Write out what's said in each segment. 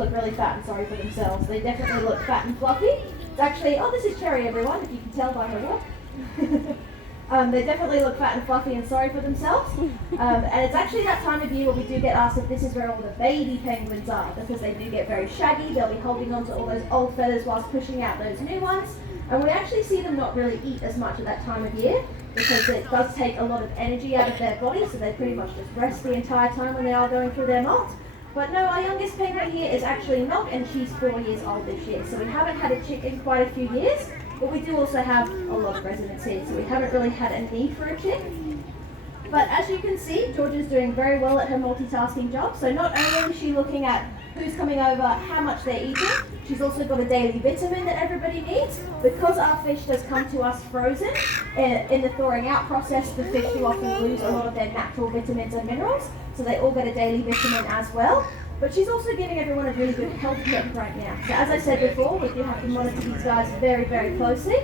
look really fat and sorry for themselves. They definitely look fat and fluffy. It's actually, oh, this is Cherry, everyone, if you can tell by her walk. They definitely look fat and fluffy and sorry for themselves. And it's actually that time of year where we do get asked if this is where all the baby penguins are, because they do get very shaggy. They'll be holding on to all those old feathers whilst pushing out those new ones. And we actually see them not really eat as much at that time of year, because it does take a lot of energy out of their body, so they pretty much just rest the entire time when they are going through their molt. But no, our youngest penguin here is actually Nog, and she's 4 years old this year. So we haven't had a chick in quite a few years, but we do also have a lot of residents here, so we haven't really had a need for a chick. But as you can see, Georgia's doing very well at her multitasking job. So not only is she looking at who's coming over, how much they're eating, she's also got a daily vitamin that everybody needs. Because our fish does come to us frozen, in the thawing out process, the fish do often lose a lot of their natural vitamins and minerals, so they all get a daily vitamin as well. But she's also giving everyone a really good health check right now. So as I said before, we do have to monitor these guys very, very closely.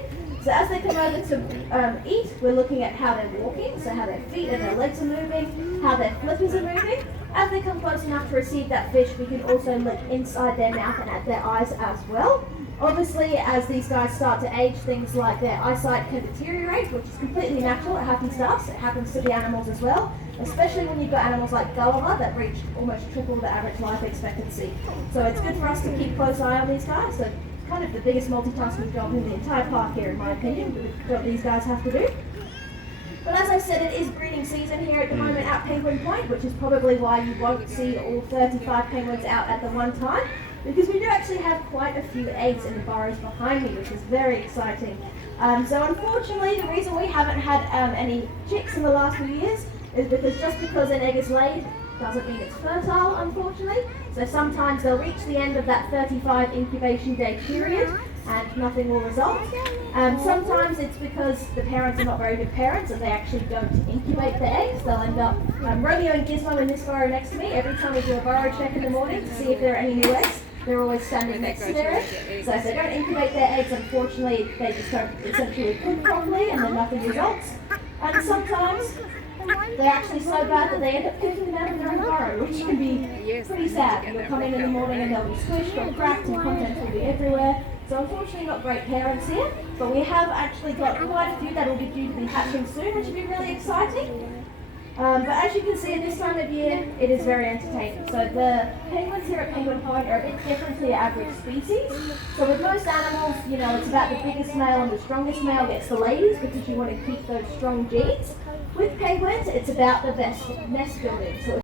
So as they come over to eat, we're looking at how they're walking, so how their feet and their legs are moving, how their flippers are moving. As they come close enough to receive that fish, we can also look inside their mouth and at their eyes as well. Obviously, as these guys start to age, things like their eyesight can deteriorate, which is completely natural. It happens to us, it happens to the animals as well, especially when you've got animals like Gulliver that reach almost triple the average life expectancy. So it's good for us to keep close eye on these guys. So kind of the biggest multitasking job in the entire park here, in my opinion, the job these guys have to do. But as I said, it is breeding season here at the moment at Penguin Point, which is probably why you won't see all 35 penguins out at the one time, because we do actually have quite a few eggs in the burrows behind me, which is very exciting. So unfortunately, the reason we haven't had any chicks in the last few years is because just because an egg is laid doesn't mean it's fertile, unfortunately. So sometimes they'll reach the end of that 35 incubation day period and nothing will result. Sometimes it's because the parents are not very good parents and they actually don't incubate the eggs. They'll end up, Romeo and Gizmo in this burrow next to me, every time we do a burrow check in the morning to see if there are any new eggs, they're always standing next to their eggs. So if they don't incubate their eggs, unfortunately, they just don't essentially cook properly and then nothing results. And sometimes they're actually so bad that they end up kicking them out of their own burrow, which can be pretty sad. You'll come in the morning and they'll be squished or cracked and contents will be everywhere. So unfortunately not great parents here, but we have actually got quite a few that will be due to be hatching soon, which will be really exciting. But as you can see at this time of year, it is very entertaining. So the penguins here at Penguin Point are a bit different to the average species. So with most animals, you know, it's about the biggest male and the strongest male gets the ladies because you want to keep those strong genes. With penguins, it's about the best nest building. So